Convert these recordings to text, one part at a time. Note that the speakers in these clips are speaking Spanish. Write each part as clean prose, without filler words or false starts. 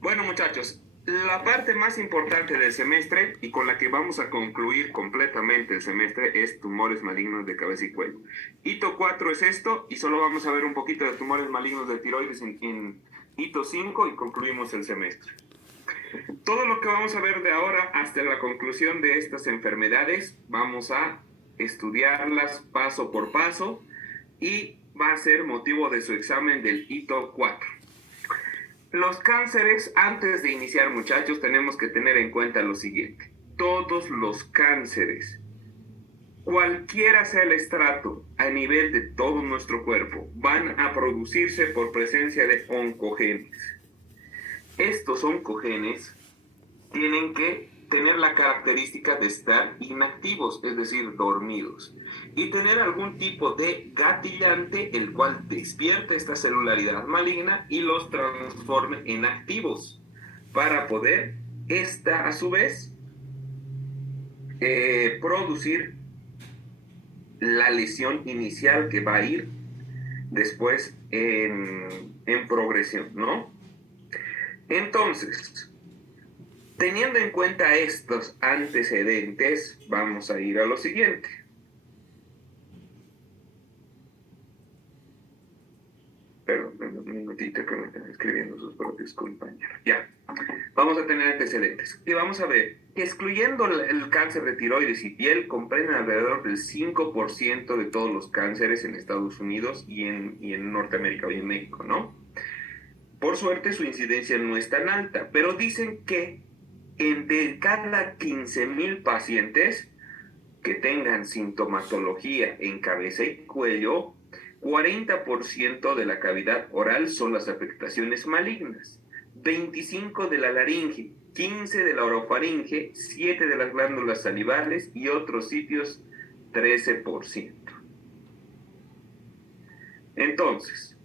Bueno, muchachos, la parte más importante del semestre y con la que vamos a concluir completamente el semestre es tumores malignos de cabeza y cuello. Hito 4 es esto y solo vamos a ver un poquito de tumores malignos de tiroides en hito 5 y concluimos el semestre. Todo lo que vamos a ver de ahora hasta la conclusión de estas enfermedades, vamos a estudiarlas paso por paso y va a ser motivo de su examen del hito 4. Los cánceres, antes de iniciar, muchachos, tenemos que tener en cuenta lo siguiente. Todos los cánceres, cualquiera sea el estrato a nivel de todo nuestro cuerpo, van a producirse por presencia de oncogenes. Estos oncogenes tienen que tener la característica de estar inactivos, es decir, dormidos, y tener algún tipo de gatillante el cual despierte esta celularidad maligna y los transforme en activos para poder esta a su vez producir la lesión inicial que va a ir después en progresión, ¿no? Entonces, teniendo en cuenta estos antecedentes, vamos a ir a lo siguiente. Perdón, un minutito que me están escribiendo sus propios compañeros. Ya, vamos a tener antecedentes. Y vamos a ver, excluyendo el cáncer de tiroides y piel, comprenden alrededor del 5% de todos los cánceres en Estados Unidos y en Norteamérica y en México, ¿no? Por suerte su incidencia no es tan alta, pero dicen que de cada 15,000 pacientes que tengan sintomatología en cabeza y cuello, 40% de la cavidad oral son las afectaciones malignas, 25% de la laringe, 15% de la orofaringe, 7% de las glándulas salivales y otros sitios 13%. Entonces,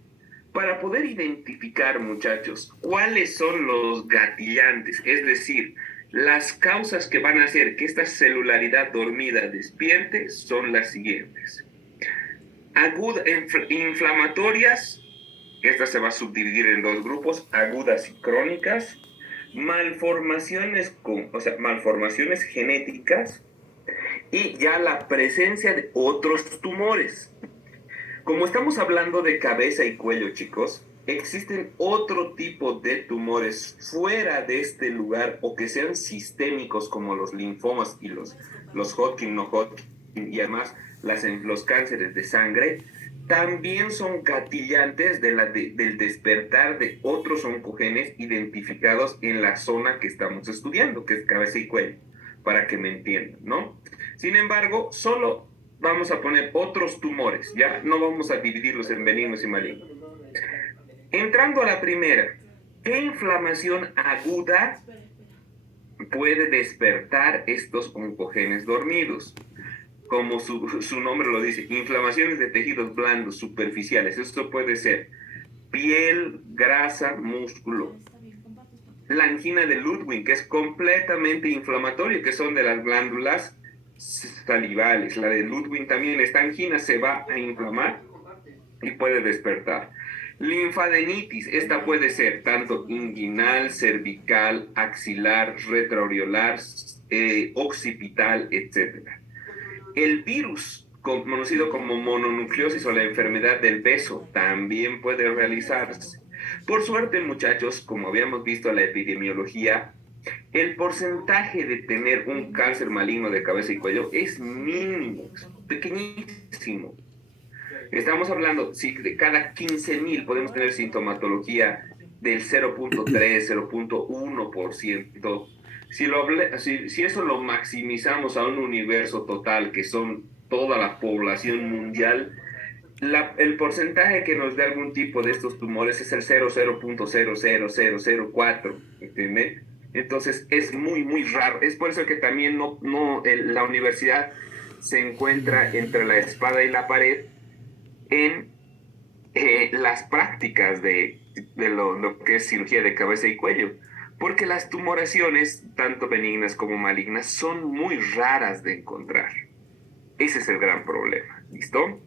para poder identificar, muchachos, cuáles son los gatillantes, es decir, las causas que van a hacer que esta celularidad dormida despierte son las siguientes. Inflamatorias, esta se va a subdividir en dos grupos, agudas y crónicas, malformaciones genéticas y ya la presencia de otros tumores. Como estamos hablando de cabeza y cuello, chicos, existen otro tipo de tumores fuera de este lugar o que sean sistémicos como los linfomas y los Hodgkin, no Hodgkin y además los cánceres de sangre, también son gatillantes del despertar de otros oncogenes identificados en la zona que estamos estudiando, que es cabeza y cuello, para que me entiendan, ¿no? Sin embargo, solo vamos a poner otros tumores, ya no vamos a dividirlos en benignos y malignos. Entrando a la primera, ¿qué inflamación aguda puede despertar estos oncogenes dormidos? Como su nombre lo dice, inflamaciones de tejidos blandos superficiales. Esto puede ser piel, grasa, músculo. La angina de Ludwig, que es completamente inflamatorio, que son de las glándulas salivales. La de Ludwig también, esta angina se va a inflamar y puede despertar. Linfadenitis, esta puede ser tanto inguinal, cervical, axilar, retroauriolar, occipital, etc. El virus, conocido como mononucleosis o la enfermedad del beso, también puede realizarse. Por suerte, muchachos, como habíamos visto en la epidemiología, el porcentaje de tener un cáncer maligno de cabeza y cuello es mínimo, es pequeñísimo. Estamos hablando, si de cada 15,000 podemos tener sintomatología del 0.3, 0.1%. Si eso lo maximizamos a un universo total, que son toda la población mundial, el porcentaje que nos da algún tipo de estos tumores es el 0.00004, ¿entienden? Entonces es muy, muy raro. Es por eso que también la universidad se encuentra entre la espada y la pared en las prácticas de lo que es cirugía de cabeza y cuello, porque las tumoraciones, tanto benignas como malignas, son muy raras de encontrar. Ese es el gran problema, ¿listo?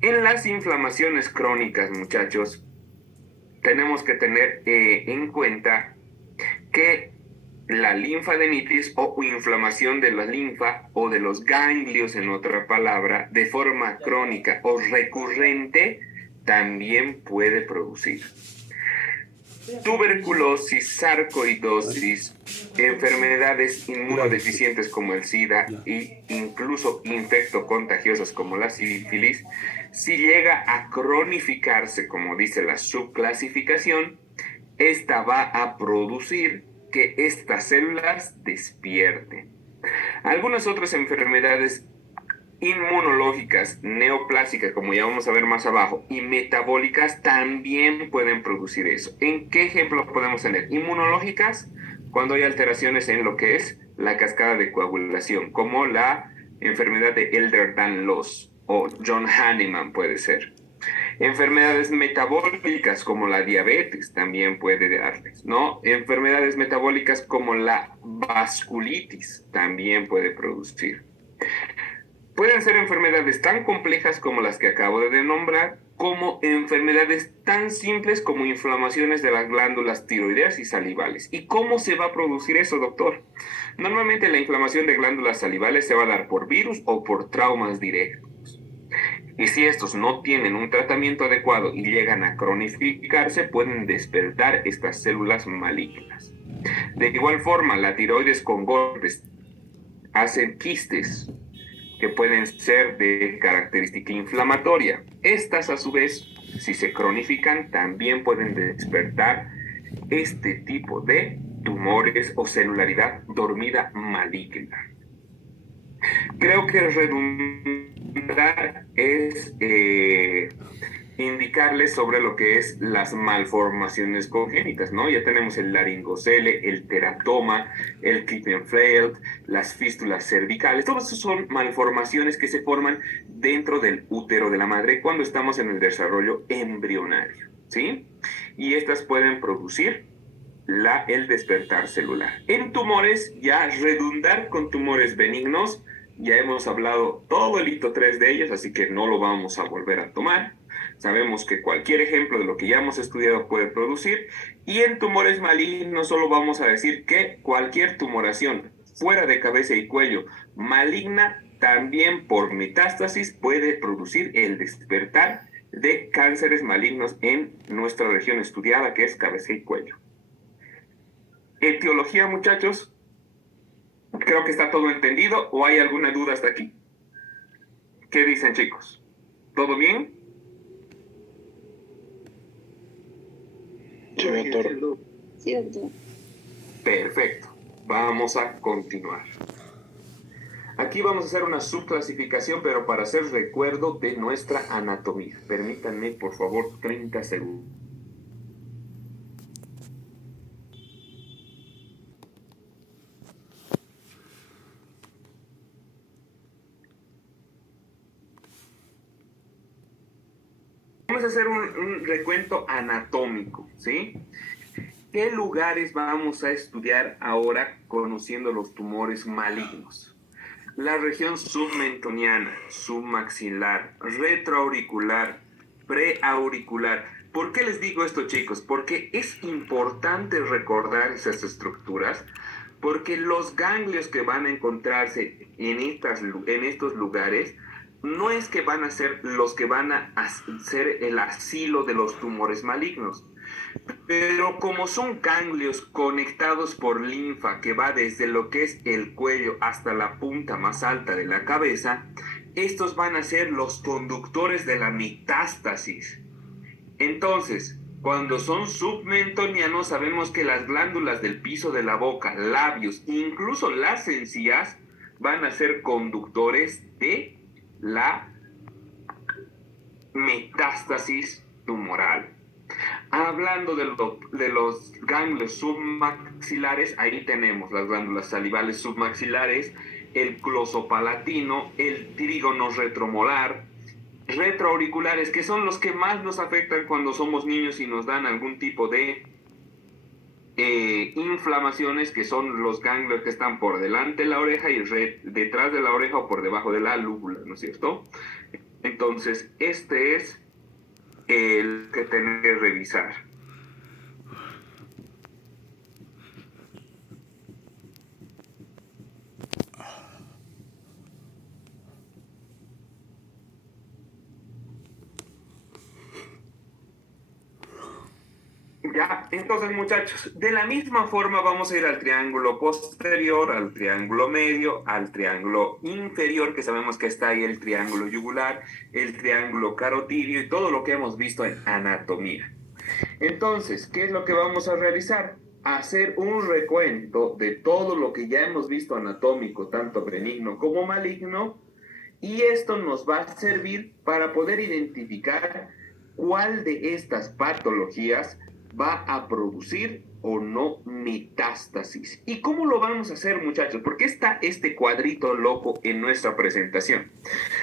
En las inflamaciones crónicas, muchachos, tenemos que tener en cuenta que la linfadenitis o inflamación de la linfa o de los ganglios, en otra palabra, de forma crónica o recurrente, también puede producir tuberculosis, sarcoidosis, enfermedades inmunodeficientes como el SIDA e incluso infectocontagiosas como la sífilis. Si llega a cronificarse, como dice la subclasificación, esta va a producir que estas células despierten. Algunas otras enfermedades inmunológicas, neoplásicas, como ya vamos a ver más abajo, y metabólicas también pueden producir eso. ¿En qué ejemplo podemos tener? Inmunológicas, cuando hay alteraciones en lo que es la cascada de coagulación, como la enfermedad de Ehlers-Danlos o John Hahnemann puede ser. Enfermedades metabólicas como la diabetes también puede darles, ¿no? Enfermedades metabólicas como la vasculitis también puede producir. Pueden ser enfermedades tan complejas como las que acabo de nombrar, como enfermedades tan simples como inflamaciones de las glándulas tiroideas y salivales. ¿Y cómo se va a producir eso, doctor? Normalmente la inflamación de glándulas salivales se va a dar por virus o por traumas directos. Y si estos no tienen un tratamiento adecuado y llegan a cronificarse, pueden despertar estas células malignas. De igual forma, la tiroides con golpes hacen quistes que pueden ser de característica inflamatoria. Estas, a su vez, si se cronifican, también pueden despertar este tipo de tumores o celularidad dormida maligna. Creo que redundar es indicarles sobre lo que es las malformaciones congénitas, ¿no? Ya tenemos el laringocele, el teratoma, el Klippel-Feil, las fístulas cervicales. Todas esas son malformaciones que se forman dentro del útero de la madre cuando estamos en el desarrollo embrionario, ¿sí? Y estas pueden producir el despertar celular. En tumores, ya redundar con tumores benignos, ya hemos hablado todo el hito 3 de ellos, así que no lo vamos a volver a tomar. Sabemos que cualquier ejemplo de lo que ya hemos estudiado puede producir. Y en tumores malignos solo vamos a decir que cualquier tumoración fuera de cabeza y cuello maligna, también por metástasis, puede producir el despertar de cánceres malignos en nuestra región estudiada, que es cabeza y cuello. Etiología, muchachos, creo que está todo entendido, ¿o hay alguna duda hasta aquí? ¿Qué dicen, chicos? ¿Todo bien? Sí, doctor. Sí, doctor. Perfecto. Vamos a continuar. Aquí vamos a hacer una subclasificación, pero para hacer recuerdo de nuestra anatomía. Permítanme, por favor, 30 segundos. Vamos a hacer un recuento anatómico, ¿sí? ¿Qué lugares vamos a estudiar ahora conociendo los tumores malignos? La región submentoniana, submaxilar, retroauricular, preauricular. ¿Por qué les digo esto, chicos? Porque es importante recordar esas estructuras, porque los ganglios que van a encontrarse en estos lugares no es que van a ser los que van a ser el asilo de los tumores malignos, pero como son ganglios conectados por linfa que va desde lo que es el cuello hasta la punta más alta de la cabeza, estos van a ser los conductores de la metástasis. Entonces, cuando son submentonianos, sabemos que las glándulas del piso de la boca, labios, incluso las encías, van a ser conductores de la metástasis tumoral. Hablando de los ganglios submaxilares, ahí tenemos las glándulas salivales submaxilares, el glosopalatino, el trígono retromolar, retroauriculares, que son los que más nos afectan cuando somos niños y nos dan algún tipo de inflamaciones, que son los ganglios que están por delante de la oreja y detrás de la oreja o por debajo de la lúgula, ¿no es cierto? Entonces, este es el que tenemos que revisar. Ya, entonces muchachos, de la misma forma vamos a ir al triángulo posterior, al triángulo medio, al triángulo inferior, que sabemos que está ahí el triángulo yugular, el triángulo carotidio y todo lo que hemos visto en anatomía. Entonces, ¿qué es lo que vamos a realizar? Hacer un recuento de todo lo que ya hemos visto anatómico, tanto benigno como maligno, y esto nos va a servir para poder identificar cuál de estas patologías va a producir o no metástasis. ¿Y cómo lo vamos a hacer, muchachos? ¿Por qué está este cuadrito loco en nuestra presentación?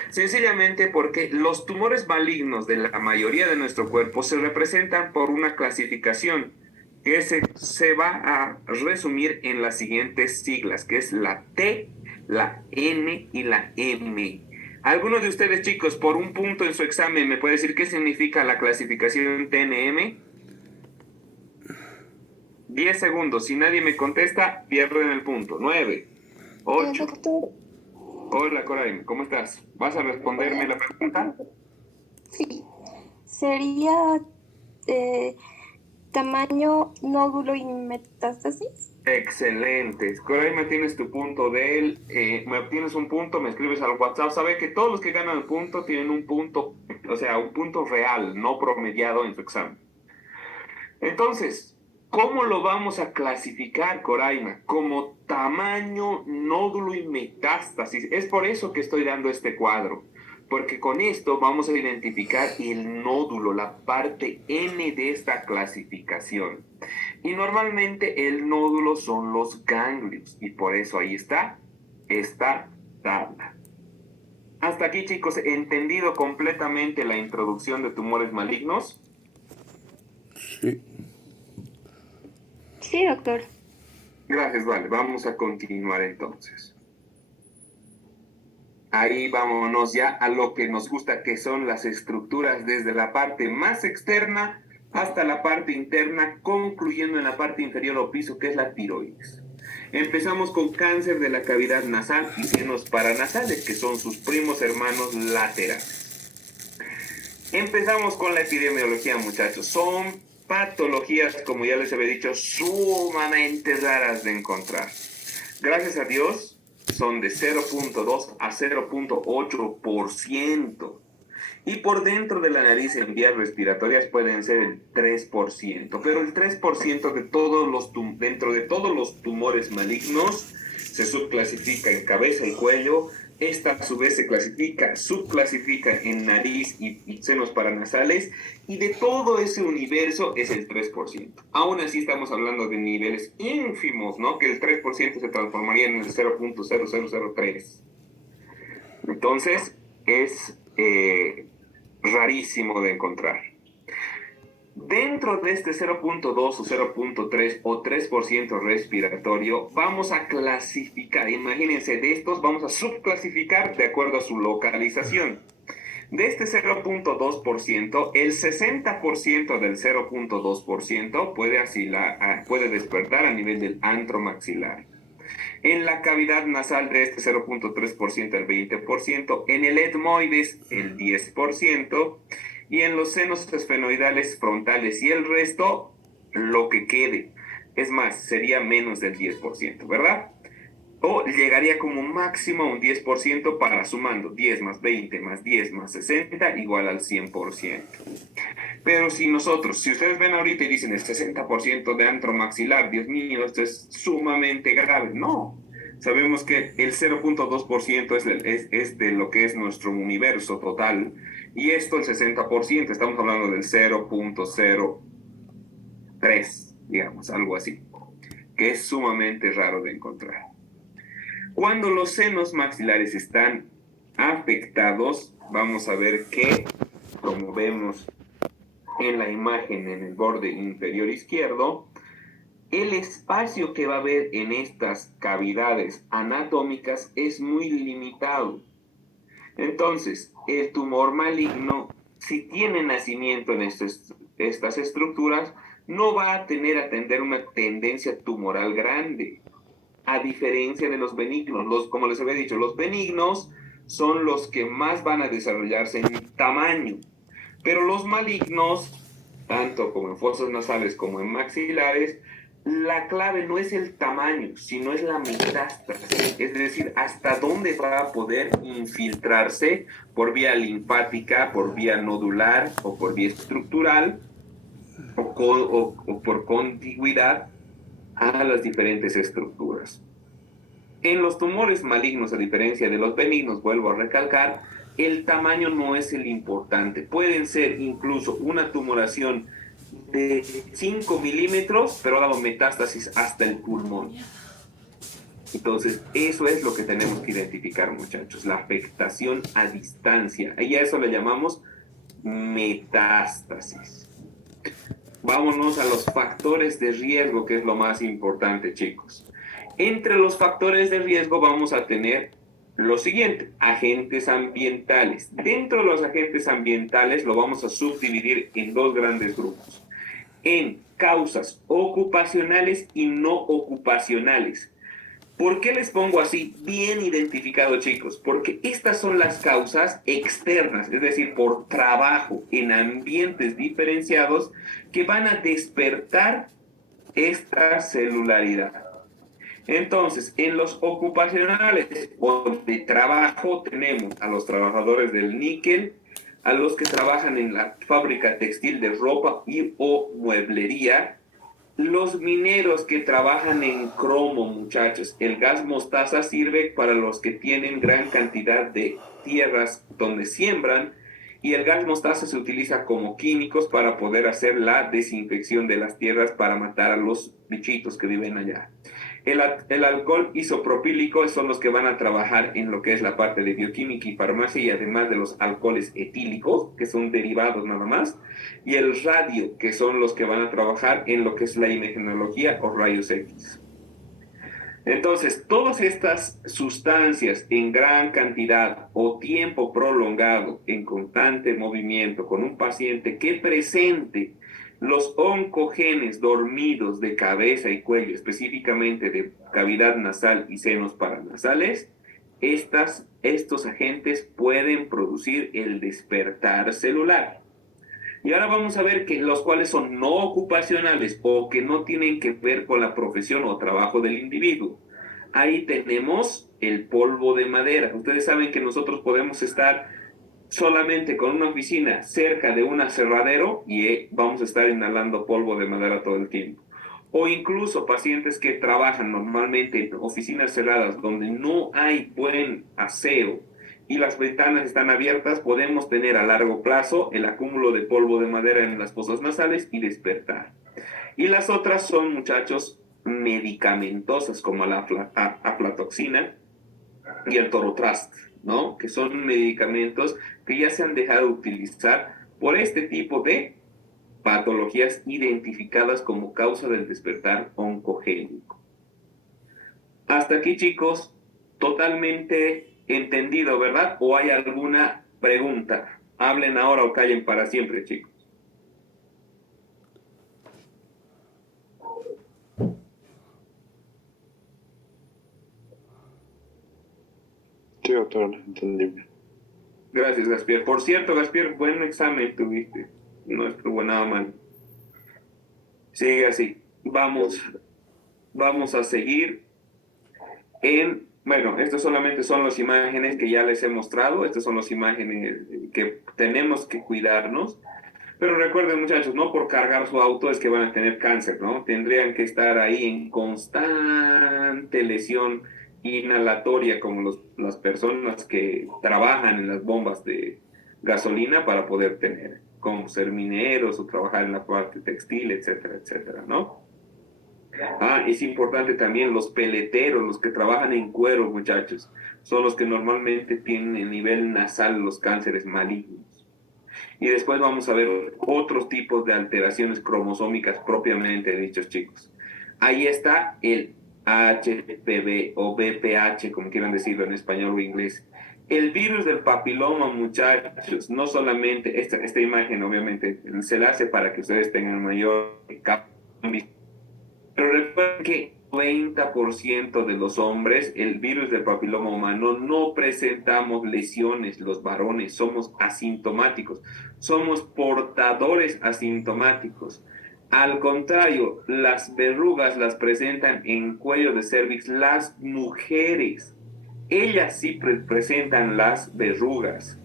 Sencillamente porque los tumores malignos de la mayoría de nuestro cuerpo se representan por una clasificación que se va a resumir en las siguientes siglas, que es la T, la N y la M. ¿Alguno de ustedes, chicos, por un punto en su examen, me puede decir qué significa la clasificación TNM? 10 segundos. Si nadie me contesta, pierden el punto. 9, 8. Doctor, Hola, Coraima, ¿cómo estás? ¿Vas a responderme la pregunta? sí, sería tamaño, nódulo y metástasis. Excelente. Coraima, tienes tu punto de él. Me obtienes un punto, me escribes al WhatsApp. Sabe que todos los que ganan el punto tienen un punto, o sea, un punto real, no promediado en su examen. Entonces, ¿cómo lo vamos a clasificar, Coraima? Como tamaño, nódulo y metástasis. Es por eso que estoy dando este cuadro, porque con esto vamos a identificar el nódulo, la parte N de esta clasificación. Y normalmente el nódulo son los ganglios, y por eso ahí está esta tabla. Hasta aquí, chicos, ¿he entendido completamente la introducción de tumores malignos? Sí. Sí, doctor. Gracias, vale. Vamos a continuar entonces. Ahí vámonos ya a lo que nos gusta, que son las estructuras desde la parte más externa hasta la parte interna, concluyendo en la parte inferior o piso, que es la tiroides. Empezamos con cáncer de la cavidad nasal y senos paranasales, que son sus primos hermanos laterales. Empezamos con la epidemiología, muchachos. Son patologías, como ya les había dicho, sumamente raras de encontrar. Gracias a Dios, son de 0.2 a 0.8%. Y por dentro de la nariz en vías respiratorias pueden ser el 3%. Pero el 3% de dentro de todos los tumores malignos se subclasifica en cabeza y cuello. Esta a su vez se subclasifica en nariz y senos paranasales, y de todo ese universo es el 3%. Aún así estamos hablando de niveles ínfimos, ¿no? Que el 3% se transformaría en el 0.0003. Entonces es rarísimo de encontrar. Dentro de este 0.2 o 0.3 o 3% respiratorio, vamos a clasificar, imagínense, de estos vamos a subclasificar de acuerdo a su localización. De este 0.2%, el 60% del 0.2% puede despertar a nivel del antro maxilar. En la cavidad nasal de este 0.3% el 20%, en el etmoides el 10%, y en los senos esfenoidales frontales y el resto, lo que quede. Es más, sería menos del 10%, ¿verdad? O llegaría como máximo a un 10% para sumando 10 más 20 más 10 más 60 igual al 100%. Pero si ustedes ven ahorita y dicen el 60% de antro maxilar, Dios mío, esto es sumamente grave. No, sabemos que el 0.2% es de lo que es nuestro universo total, y esto el 60%, estamos hablando del 0.03, digamos, algo así, que es sumamente raro de encontrar. Cuando los senos maxilares están afectados, vamos a ver que, como vemos en la imagen en el borde inferior izquierdo, el espacio que va a haber en estas cavidades anatómicas es muy limitado. Entonces, el tumor maligno, si tiene nacimiento en estas estructuras, no va a atender una tendencia tumoral grande, a diferencia de los benignos. Como les había dicho, los benignos son los que más van a desarrollarse en tamaño, pero los malignos tanto como en fosas nasales como en maxilares, la clave no es el tamaño, sino es la metástasis, es decir, hasta dónde va a poder infiltrarse por vía linfática, por vía nodular o por vía estructural o por contigüidad a las diferentes estructuras. En los tumores malignos, a diferencia de los benignos, vuelvo a recalcar, el tamaño no es el importante. Pueden ser incluso una tumoración de 5 milímetros, pero ha dado metástasis hasta el pulmón. Entonces, eso es lo que tenemos que identificar, muchachos, la afectación a distancia. Y a eso le llamamos metástasis. Vámonos a los factores de riesgo, que es lo más importante, chicos. Entre los factores de riesgo vamos a tener lo siguiente, agentes ambientales. Dentro de los agentes ambientales lo vamos a subdividir en dos grandes grupos, en causas ocupacionales y no ocupacionales. ¿Por qué les pongo así bien identificado, chicos? Porque estas son las causas externas, es decir, por trabajo en ambientes diferenciados que van a despertar esta celularidad. Entonces, en los ocupacionales o de trabajo tenemos a los trabajadores del níquel, a los que trabajan en la fábrica textil de ropa y o mueblería, los mineros que trabajan en cromo, muchachos. El gas mostaza sirve para los que tienen gran cantidad de tierras donde siembran y el gas mostaza se utiliza como químicos para poder hacer la desinfección de las tierras para matar a los bichitos que viven allá. El alcohol isopropílico son los que van a trabajar en lo que es la parte de bioquímica y farmacia y además de los alcoholes etílicos, que son derivados nada más, y el radio, que son los que van a trabajar en lo que es la imagenología o rayos X. Entonces, todas estas sustancias en gran cantidad o tiempo prolongado en constante movimiento con un paciente que presente los oncogenes dormidos de cabeza y cuello, específicamente de cavidad nasal y senos paranasales, estos agentes pueden producir el despertar celular. Y ahora vamos a ver que los cuales son no ocupacionales o que no tienen que ver con la profesión o trabajo del individuo. Ahí tenemos el polvo de madera. Ustedes saben que nosotros podemos estar solamente con una oficina cerca de un aserradero y vamos a estar inhalando polvo de madera todo el tiempo. O incluso pacientes que trabajan normalmente en oficinas cerradas donde no hay buen aseo y las ventanas están abiertas, podemos tener a largo plazo el acúmulo de polvo de madera en las fosas nasales y despertar. Y las otras son, muchachos, medicamentosas como la aflatoxina y el torotrast, ¿no? Que son medicamentos que ya se han dejado de utilizar por este tipo de patologías identificadas como causa del despertar oncogénico. Hasta aquí, chicos, totalmente entendido, ¿verdad? ¿O hay alguna pregunta? Hablen ahora o callen para siempre, chicos. Sí, doctor, entendí. Gracias, Gaspier. Por cierto, Gaspier, buen examen tuviste. No estuvo nada mal. Sigue así. Vamos a seguir bueno, estas solamente son las imágenes que ya les he mostrado. Estas son las imágenes que tenemos que cuidarnos. Pero recuerden, muchachos, no por cargar su auto es que van a tener cáncer, ¿no? Tendrían que estar ahí en constante lesión inhalatoria, como las personas que trabajan en las bombas de gasolina para poder tener, como ser mineros o trabajar en la parte textil, etcétera, etcétera, ¿no? Es importante también los peleteros, los que trabajan en cuero, muchachos, son los que normalmente tienen el nivel nasal los cánceres malignos. Y después vamos a ver otros tipos de alteraciones cromosómicas propiamente dichos, chicos. Ahí está el HPV o BPH, como quieran decirlo en español o inglés. El virus del papiloma, muchachos, no solamente esta imagen, obviamente, se la hace para que ustedes tengan mayor cambio. Pero recuerden que 90% de los hombres, el virus del papiloma humano, no presentamos lesiones. Los varones somos asintomáticos, somos portadores asintomáticos. Al contrario, las verrugas las presentan en cuello de cervix las mujeres. Ellas sí presentan las verrugas.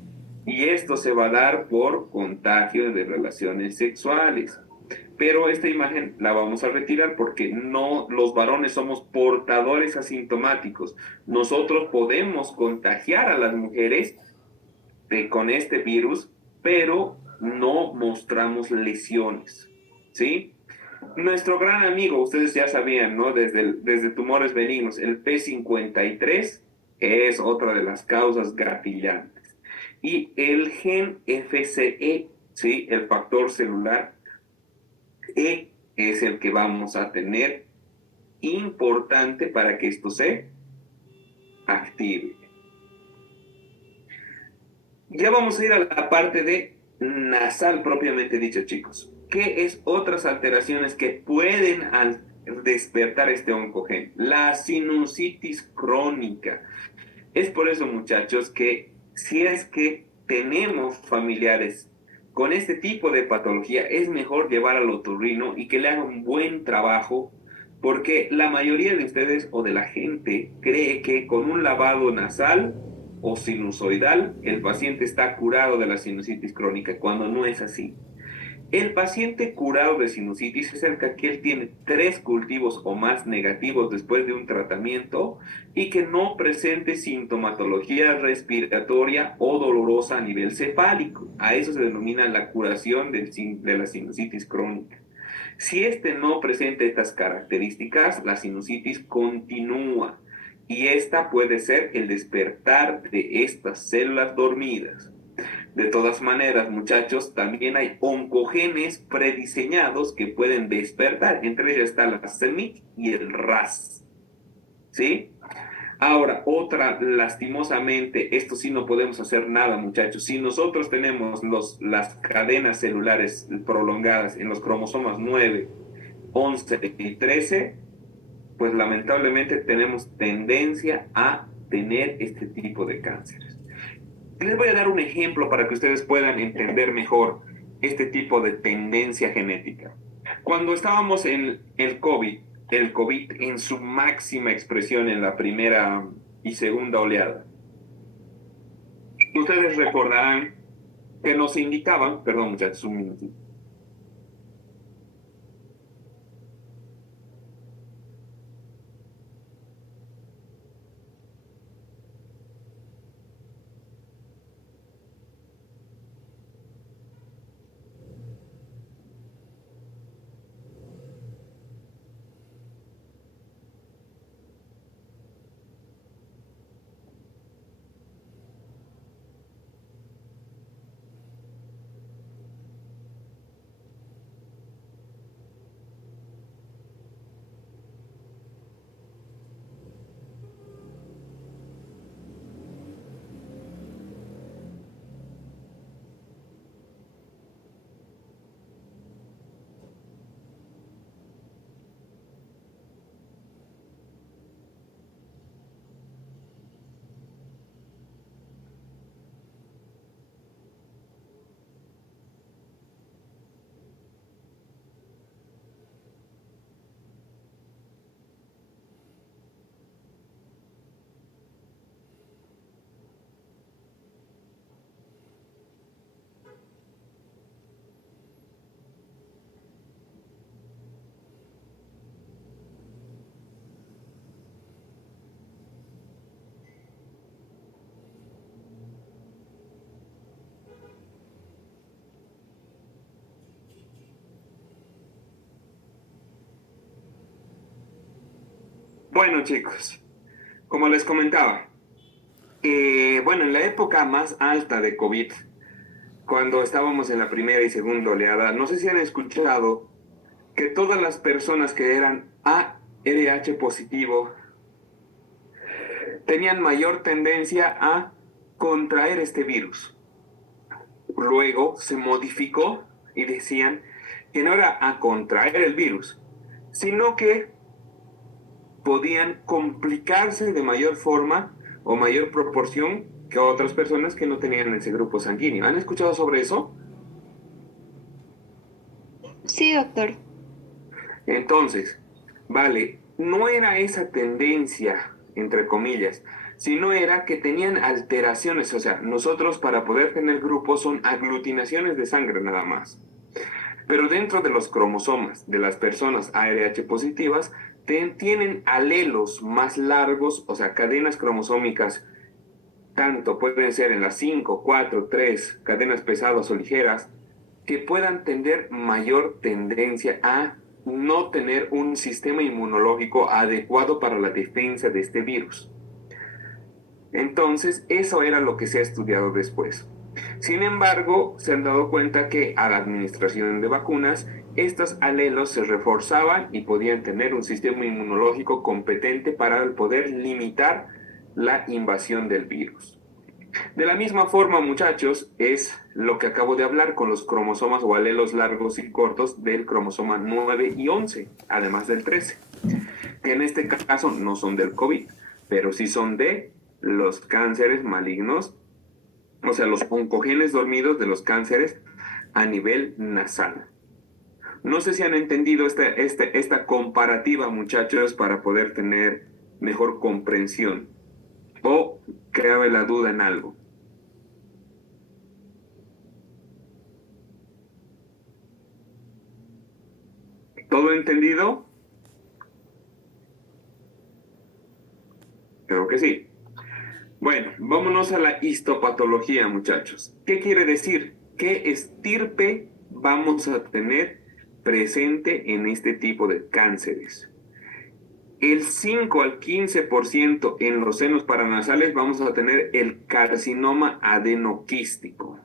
Y esto se va a dar por contagio de relaciones sexuales. Pero esta imagen la vamos a retirar porque no, los varones somos portadores asintomáticos. Nosotros podemos contagiar a las mujeres con este virus, pero no mostramos lesiones, ¿sí? Nuestro gran amigo, ustedes ya sabían, ¿no? Desde tumores benignos, el P53 es otra de las causas gatillantes. Y el gen FCE, ¿sí? El factor celular E es el que vamos a tener importante para que esto se active. Ya vamos a ir a la parte de nasal propiamente dicho, chicos. ¿Qué es otras alteraciones que pueden despertar este oncogen? La sinusitis crónica. Es por eso, muchachos, que si es que tenemos familiares con este tipo de patología, es mejor llevar al otorrino y que le haga un buen trabajo, porque la mayoría de ustedes o de la gente cree que con un lavado nasal o sinusoidal el paciente está curado de la sinusitis crónica, cuando no es así. El paciente curado de sinusitis es el que él tiene 3 cultivos o más negativos después de un tratamiento y que no presente sintomatología respiratoria o dolorosa a nivel cefálico. A eso se denomina la curación de la sinusitis crónica. Si este no presenta estas características, la sinusitis continúa y esta puede ser el despertar de estas células dormidas. De todas maneras, muchachos, también hay oncogenes prediseñados que pueden despertar. Entre ellos está la CEMIC y el RAS. ¿Sí? Ahora, otra, lastimosamente, esto sí no podemos hacer nada, muchachos. Si nosotros tenemos las cadenas celulares prolongadas en los cromosomas 9, 11 y 13, pues lamentablemente tenemos tendencia a tener este tipo de cánceres. Les voy a dar un ejemplo para que ustedes puedan entender mejor este tipo de tendencia genética. Cuando estábamos en el COVID en su máxima expresión en la primera y segunda oleada, ustedes recordarán que nos indicaban, perdón muchachos, un minutito. Bueno, chicos, como les comentaba, bueno, en la época más alta de COVID, cuando estábamos en la primera y segunda oleada, no sé si han escuchado que todas las personas que eran ARH positivo tenían mayor tendencia a contraer este virus. Luego se modificó y decían que no era a contraer el virus, sino que podían complicarse de mayor forma o mayor proporción que otras personas que no tenían ese grupo sanguíneo. ¿Han escuchado sobre eso? Sí, doctor. Entonces, vale, no era esa tendencia, entre comillas, sino era que tenían alteraciones. O sea, nosotros para poder tener grupos son aglutinaciones de sangre nada más. Pero dentro de los cromosomas de las personas ARH positivas, tienen alelos más largos, o sea, cadenas cromosómicas, tanto pueden ser en las 5, 4, 3 cadenas pesadas o ligeras, que puedan tener mayor tendencia a no tener un sistema inmunológico adecuado para la defensa de este virus. Entonces, eso era lo que se ha estudiado después. Sin embargo, se han dado cuenta que a la administración de vacunas, estos alelos se reforzaban y podían tener un sistema inmunológico competente para poder limitar la invasión del virus. De la misma forma, muchachos, es lo que acabo de hablar con los cromosomas o alelos largos y cortos del cromosoma 9 y 11, además del 13, que en este caso no son del COVID, pero sí son de los cánceres malignos, o sea, los oncogenes dormidos de los cánceres a nivel nasal. No sé si han entendido esta comparativa, muchachos, para poder tener mejor comprensión o cabe la duda en algo. ¿Todo entendido? Creo que sí. Bueno, vámonos a la histopatología, muchachos. ¿Qué quiere decir? ¿Qué estirpe vamos a tener presente en este tipo de cánceres? El 5 al 15% en los senos paranasales vamos a tener el carcinoma adenoquístico.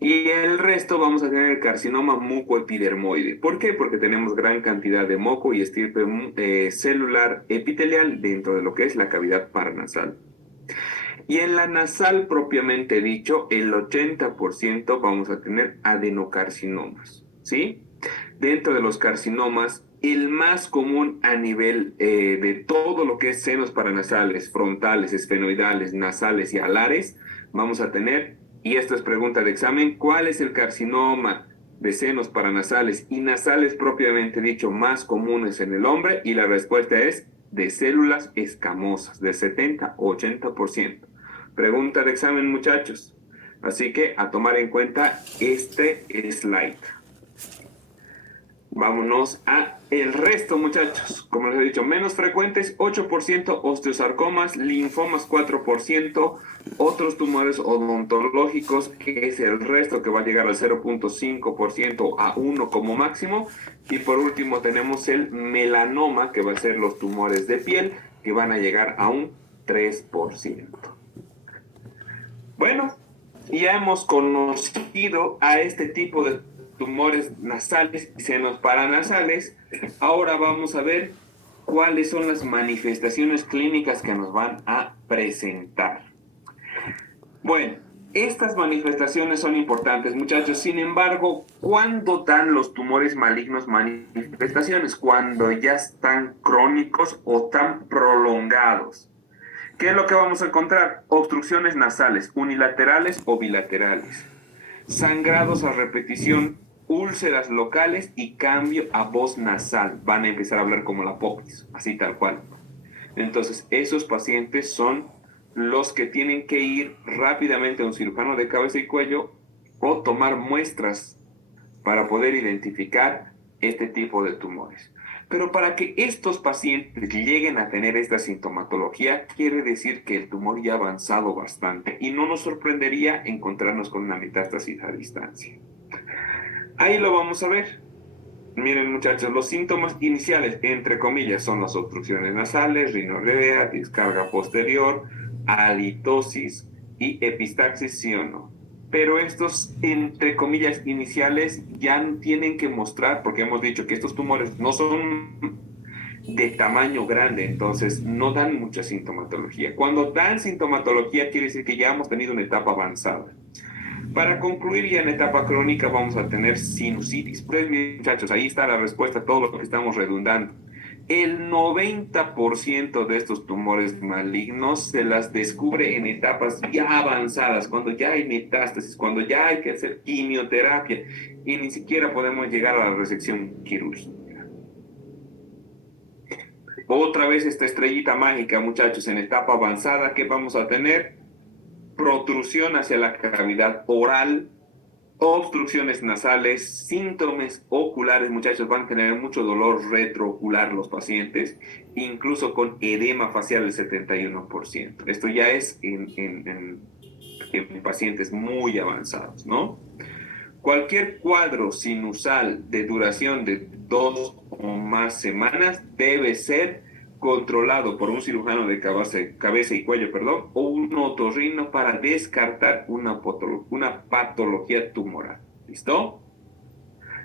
Y el resto vamos a tener el carcinoma mucoepidermoide. ¿Por qué? Porque tenemos gran cantidad de moco y estirpe celular epitelial dentro de lo que es la cavidad paranasal. Y en la nasal propiamente dicho, el 80% vamos a tener adenocarcinomas, ¿sí? Dentro de los carcinomas, el más común a nivel de todo lo que es senos paranasales, frontales, esfenoidales, nasales y alares, vamos a tener, y esto es pregunta de examen, ¿cuál es el carcinoma de senos paranasales y nasales propiamente dicho más comunes en el hombre? Y la respuesta es de células escamosas, de 70-80%. Pregunta de examen, muchachos. Así que a tomar en cuenta este slide. Vámonos a el resto, muchachos. Como les he dicho, menos frecuentes, 8%, osteosarcomas, linfomas 4%, otros tumores odontológicos, que es el resto que va a llegar al 0.5% a 1 como máximo. Y por último tenemos el melanoma, que va a ser los tumores de piel, que van a llegar a un 3%. Bueno, ya hemos conocido a este tipo de tumores nasales y senos paranasales. Ahora vamos a ver cuáles son las manifestaciones clínicas que nos van a presentar. Bueno, estas manifestaciones son importantes, muchachos. Sin embargo, ¿cuándo dan los tumores malignos manifestaciones? Cuando ya están crónicos o tan prolongados. ¿Qué es lo que vamos a encontrar? Obstrucciones nasales, unilaterales o bilaterales. Sangrados a repetición, úlceras locales y cambio a voz nasal. Van a empezar a hablar como la popis, así tal cual. Entonces, esos pacientes son los que tienen que ir rápidamente a un cirujano de cabeza y cuello o tomar muestras para poder identificar este tipo de tumores. Pero para que estos pacientes lleguen a tener esta sintomatología, quiere decir que el tumor ya ha avanzado bastante y no nos sorprendería encontrarnos con una metástasis a distancia. Ahí lo vamos a ver. Miren, muchachos, los síntomas iniciales, entre comillas, son las obstrucciones nasales, rinorrea, descarga posterior, halitosis y epistaxis, sí o no. Pero estos, entre comillas, iniciales ya tienen que mostrar, porque hemos dicho que estos tumores no son de tamaño grande, entonces no dan mucha sintomatología. Cuando dan sintomatología quiere decir que ya hemos tenido una etapa avanzada. Para concluir ya en etapa crónica vamos a tener sinusitis. Pues muchachos, ahí está la respuesta a todo lo que estamos redundando. El 90% de estos tumores malignos se las descubre en etapas ya avanzadas, cuando ya hay metástasis, cuando ya hay que hacer quimioterapia y ni siquiera podemos llegar a la resección quirúrgica. Otra vez esta estrellita mágica, muchachos, en etapa avanzada, ¿qué vamos a tener? Protrusión hacia la cavidad oral, obstrucciones nasales, síntomas oculares, muchachos, van a tener mucho dolor retroocular los pacientes, incluso con edema facial del 71%. Esto ya es en pacientes muy avanzados, ¿no? Cualquier cuadro sinusal de duración de 2 o más semanas debe ser controlado por un cirujano de cabeza y cuello, perdón, o un otorrino para descartar una patología tumoral. ¿Listo?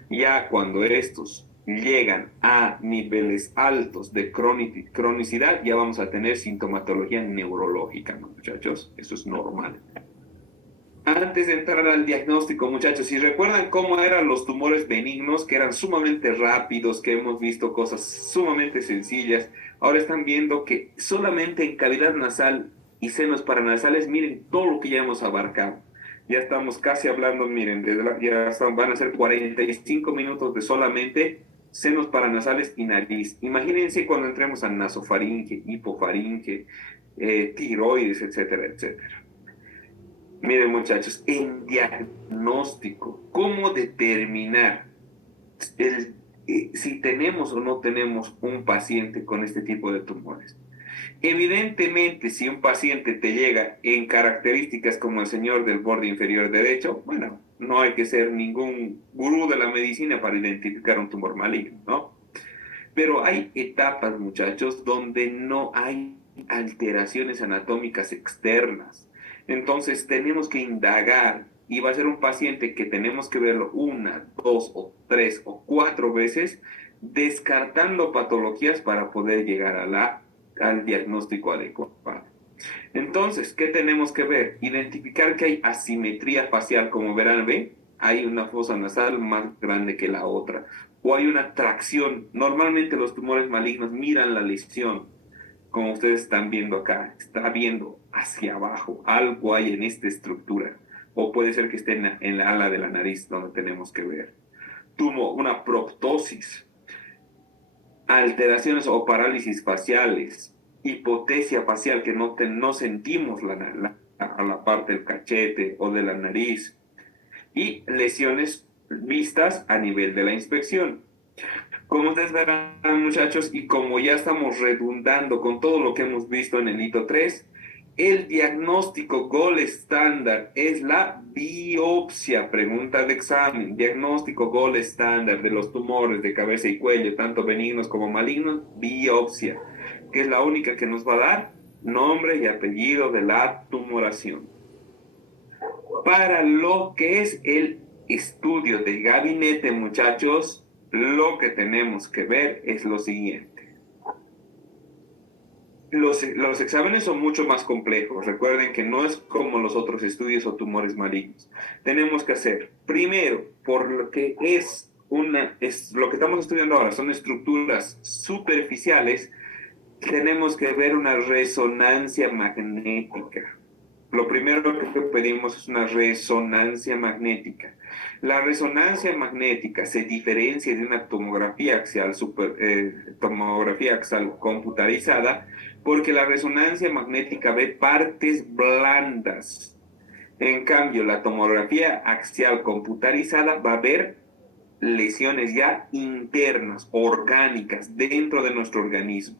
Ya cuando estos llegan a niveles altos de cronicidad, ya vamos a tener sintomatología neurológica, ¿no, muchachos? Eso es normal. Antes de entrar al diagnóstico, muchachos, si recuerdan cómo eran los tumores benignos, que eran sumamente rápidos, que hemos visto cosas sumamente sencillas, ahora están viendo que solamente en cavidad nasal y senos paranasales, miren todo lo que ya hemos abarcado. Ya estamos casi hablando, miren, van a ser 45 minutos de solamente senos paranasales y nariz. Imagínense cuando entremos a nasofaringe, hipofaringe, tiroides, etcétera, etcétera. Miren, muchachos, en diagnóstico, ¿cómo determinar el, si tenemos o no tenemos un paciente con este tipo de tumores? Evidentemente, si un paciente te llega en características como el señor del borde inferior derecho, bueno, no hay que ser ningún gurú de la medicina para identificar un tumor maligno, ¿no? Pero hay etapas, muchachos, donde no hay alteraciones anatómicas externas. Entonces tenemos que indagar y va a ser un paciente que tenemos que verlo 1, 2 o 3 o 4 veces, descartando patologías para poder llegar al diagnóstico adecuado. Entonces, ¿qué tenemos que ver? Identificar que hay asimetría facial, como verán, ¿ve? Hay una fosa nasal más grande que la otra, o hay una tracción. Normalmente los tumores malignos miran la lesión, como ustedes están viendo acá, está viendo hacia abajo, algo hay en esta estructura, o puede ser que esté en la ala de la nariz donde tenemos que ver. Tuvo una proptosis, alteraciones o parálisis faciales, hipotesia facial, que no sentimos a la parte del cachete o de la nariz, y lesiones vistas a nivel de la inspección. Como ustedes verán, muchachos, y como ya estamos redundando con todo lo que hemos visto en el hito 3, el diagnóstico gold estándar es la biopsia, pregunta de examen, diagnóstico gold estándar de los tumores de cabeza y cuello, tanto benignos como malignos, biopsia, que es la única que nos va a dar nombre y apellido de la tumoración. Para lo que es el estudio de gabinete, muchachos, lo que tenemos que ver es lo siguiente. Los exámenes son mucho más complejos. Recuerden que no es como los otros estudios o tumores malignos. Tenemos que hacer, primero, por lo que es lo que estamos estudiando ahora, son estructuras superficiales, tenemos que ver una resonancia magnética. Lo primero que pedimos es una resonancia magnética. La resonancia magnética se diferencia de una tomografía axial, tomografía axial computarizada, porque la resonancia magnética ve partes blandas. En cambio, la tomografía axial computarizada va a ver lesiones ya internas, orgánicas, dentro de nuestro organismo.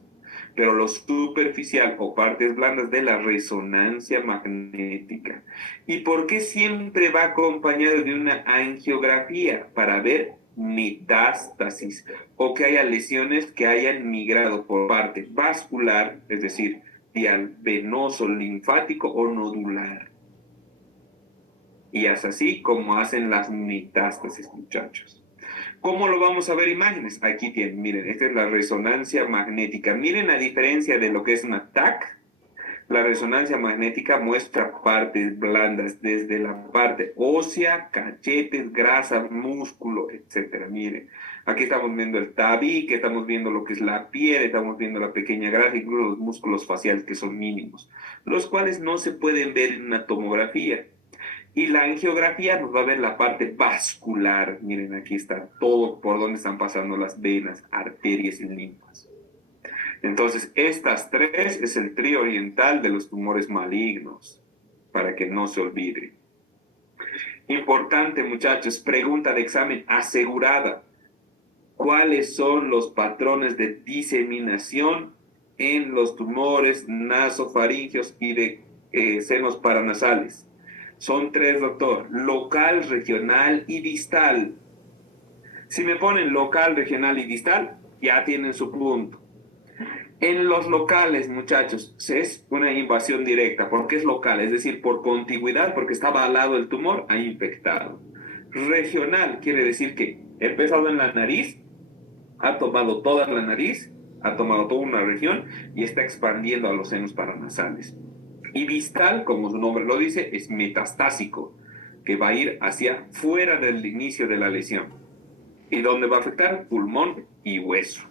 Pero lo superficial o partes blandas de la resonancia magnética. ¿Y por qué siempre va acompañado de una angiografía? Para ver metástasis o que haya lesiones que hayan migrado por parte vascular, es decir, vial venoso, linfático o nodular. Y es así como hacen las metástasis, muchachos. ¿Cómo lo vamos a ver imágenes? Aquí tienen, miren, esta es la resonancia magnética. Miren la diferencia de lo que es una TAC La resonancia magnética muestra partes blandas, desde la parte ósea, cachetes, grasa, músculo, etcétera. Miren, aquí estamos viendo el tabique, estamos viendo lo que es la piel, estamos viendo la pequeña grasa, incluso los músculos faciales que son mínimos, los cuales no se pueden ver en una tomografía. Y la angiografía nos va a ver la parte vascular. Miren, aquí está todo por donde están pasando las venas, arterias y linfas. Entonces, estas tres es el trío oriental de los tumores malignos, para que no se olvide. Importante, muchachos, pregunta de examen asegurada. ¿Cuáles son los patrones de diseminación en los tumores nasofaringeos y de senos paranasales? Son tres, doctor: local, regional y distal. Si me ponen local, regional y distal, ya tienen su punto. En los locales, muchachos, es una invasión directa. ¿Por qué es local? Es decir, por contigüidad, porque estaba al lado del tumor, ha infectado. Regional quiere decir que he empezado en la nariz, ha tomado toda la nariz, ha tomado toda una región y está expandiendo a los senos paranasales. Y distal, como su nombre lo dice, es metastásico, que va a ir hacia fuera del inicio de la lesión. ¿Y dónde va a afectar? Pulmón y hueso.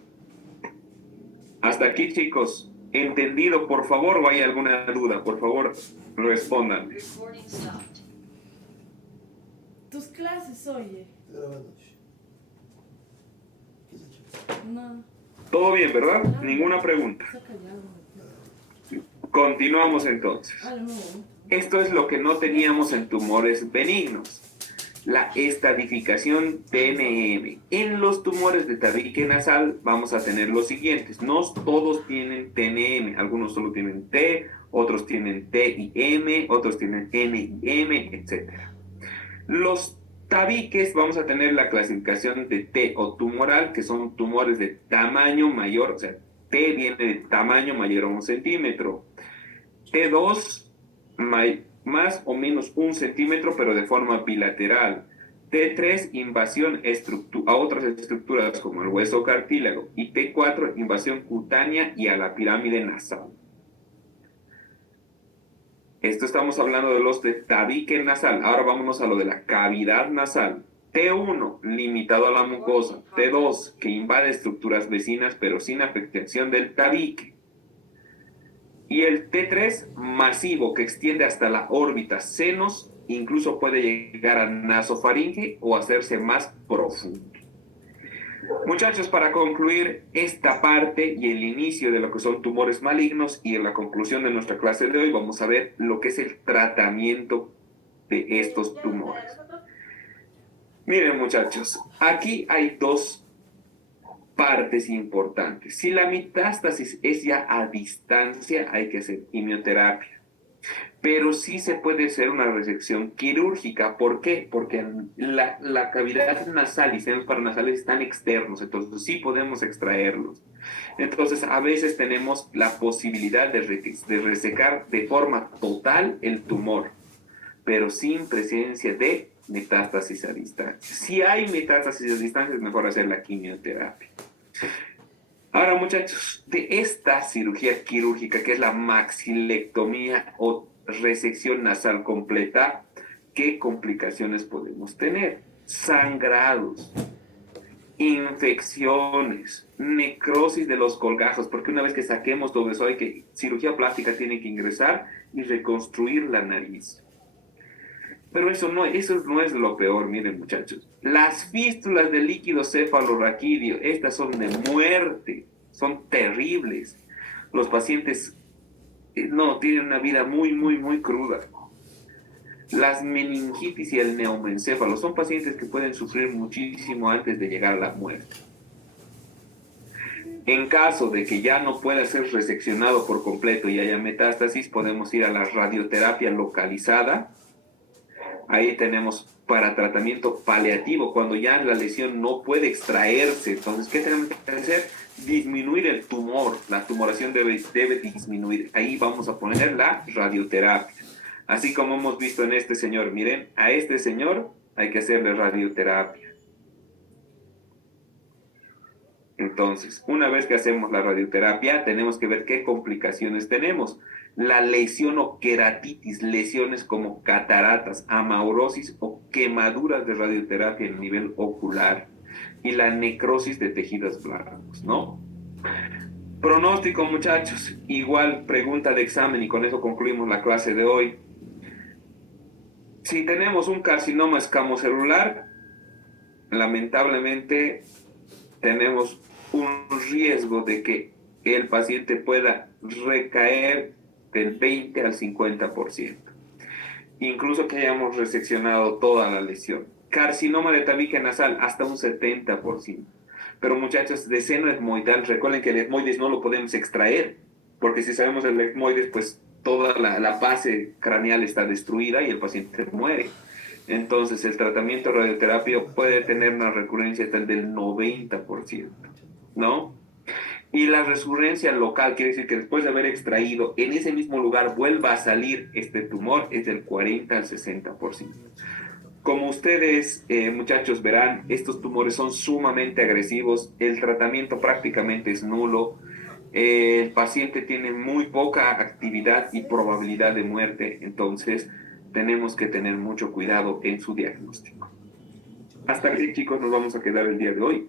Hasta aquí, chicos. ¿Entendido? Por favor, o hay alguna duda, por favor, respondan. Tus clases, oye. No. Todo bien, ¿verdad? Ninguna pregunta. Continuamos entonces. Esto es lo que no teníamos en tumores benignos. La estadificación TNM. En los tumores de tabique nasal vamos a tener los siguientes. No todos tienen TNM. Algunos solo tienen T, otros tienen T y M, otros tienen N y M, etc. Los tabiques vamos a tener la clasificación de T o tumoral, que son tumores de tamaño mayor, o sea, T viene de tamaño mayor a 1 centímetro. T2, más o menos 1 centímetro, pero de forma bilateral. T3, invasión a otras estructuras como el hueso cartílago. Y T4, invasión cutánea y a la pirámide nasal. Esto estamos hablando de los de tabique nasal. Ahora vámonos a lo de la cavidad nasal. T1, limitado a la mucosa. T2, que invade estructuras vecinas pero sin afectación del tabique. Y el T3, masivo, que extiende hasta la órbita, senos, incluso puede llegar a nasofaringe o hacerse más profundo. Muchachos, para concluir esta parte y el inicio de lo que son tumores malignos y en la conclusión de nuestra clase de hoy, vamos a ver lo que es el tratamiento de estos tumores. Miren, muchachos, aquí hay dos partes importantes. Si la metástasis es ya a distancia, hay que hacer quimioterapia. Pero sí se puede hacer una resección quirúrgica. ¿Por qué? Porque la cavidad nasal y senos paranasales están externos, entonces sí podemos extraerlos. Entonces, a veces tenemos la posibilidad de resecar de forma total el tumor, pero sin presencia de metástasis a distancia. Si hay metástasis a distancia, es mejor hacer la quimioterapia. Ahora, muchachos, de esta cirugía quirúrgica, que es la maxilectomía o resección nasal completa, ¿qué complicaciones podemos tener? Sangrados, infecciones, necrosis de los colgajos, porque una vez que saquemos todo eso, cirugía plástica tiene que ingresar y reconstruir la nariz. Pero eso no es lo peor, miren, muchachos. Las fístulas del líquido cefalorraquídeo, estas son de muerte, son terribles. Los pacientes tienen una vida muy, muy, muy cruda. Las meningitis y el neumoencéfalo son pacientes que pueden sufrir muchísimo antes de llegar a la muerte. En caso de que ya no pueda ser reseccionado por completo y haya metástasis, podemos ir a la radioterapia localizada. Ahí tenemos para tratamiento paliativo, cuando ya la lesión no puede extraerse. Entonces, ¿qué tenemos que hacer? Disminuir el tumor. La tumoración debe disminuir. Ahí vamos a poner la radioterapia. Así como hemos visto en este señor. Miren, a este señor hay que hacerle radioterapia. Entonces, una vez que hacemos la radioterapia, tenemos que ver qué complicaciones tenemos. la lesión o queratitis, lesiones como cataratas, amaurosis o quemaduras de radioterapia en nivel ocular y la necrosis de tejidos blancos, ¿no? Pronóstico, muchachos, igual pregunta de examen y con eso concluimos la clase de hoy. Si tenemos un carcinoma escamocelular, lamentablemente tenemos un riesgo de que el paciente pueda recaer del 20 al 50%, incluso que hayamos reseccionado toda la lesión. Carcinoma de tabique nasal, hasta un 70%. Pero muchachos, de seno etmoidal, recuerden que el etmoides no lo podemos extraer, porque si sabemos el etmoides, pues toda la base craneal está destruida y el paciente muere. Entonces, el tratamiento radioterapia puede tener una recurrencia hasta del 90%, ¿no? Y la recurrencia local quiere decir que después de haber extraído en ese mismo lugar vuelva a salir este tumor, es del 40 al 60%. Como ustedes, muchachos, verán, estos tumores son sumamente agresivos, el tratamiento prácticamente es nulo, el paciente tiene muy poca actividad y probabilidad de muerte, entonces tenemos que tener mucho cuidado en su diagnóstico. Hasta aquí, chicos, nos vamos a quedar el día de hoy.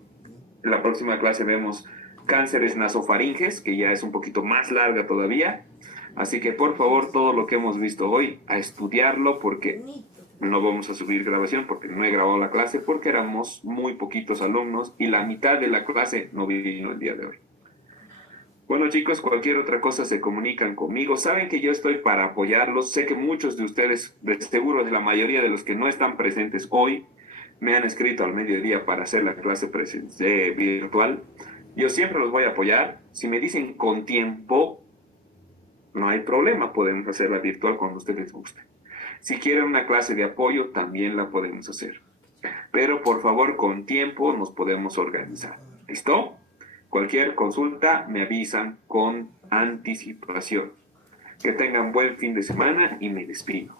En la próxima clase vemos cánceres nasofaringes, que ya es un poquito más larga todavía. Así que, por favor, todo lo que hemos visto hoy, a estudiarlo, porque no vamos a subir grabación, porque no he grabado la clase, porque éramos muy poquitos alumnos y la mitad de la clase no vino el día de hoy. Bueno, chicos, cualquier otra cosa se comunican conmigo. Saben que yo estoy para apoyarlos. Sé que muchos de ustedes, de seguro de la mayoría de los que no están presentes hoy, me han escrito al mediodía para hacer la clase virtual. Yo siempre los voy a apoyar. Si me dicen con tiempo, no hay problema, podemos hacerla virtual cuando ustedes gusten. Si quieren una clase de apoyo, también la podemos hacer. Pero por favor, con tiempo nos podemos organizar. ¿Listo? Cualquier consulta me avisan con anticipación. Que tengan buen fin de semana y me despido.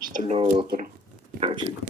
Hasta luego, doctor. Chao, chicos.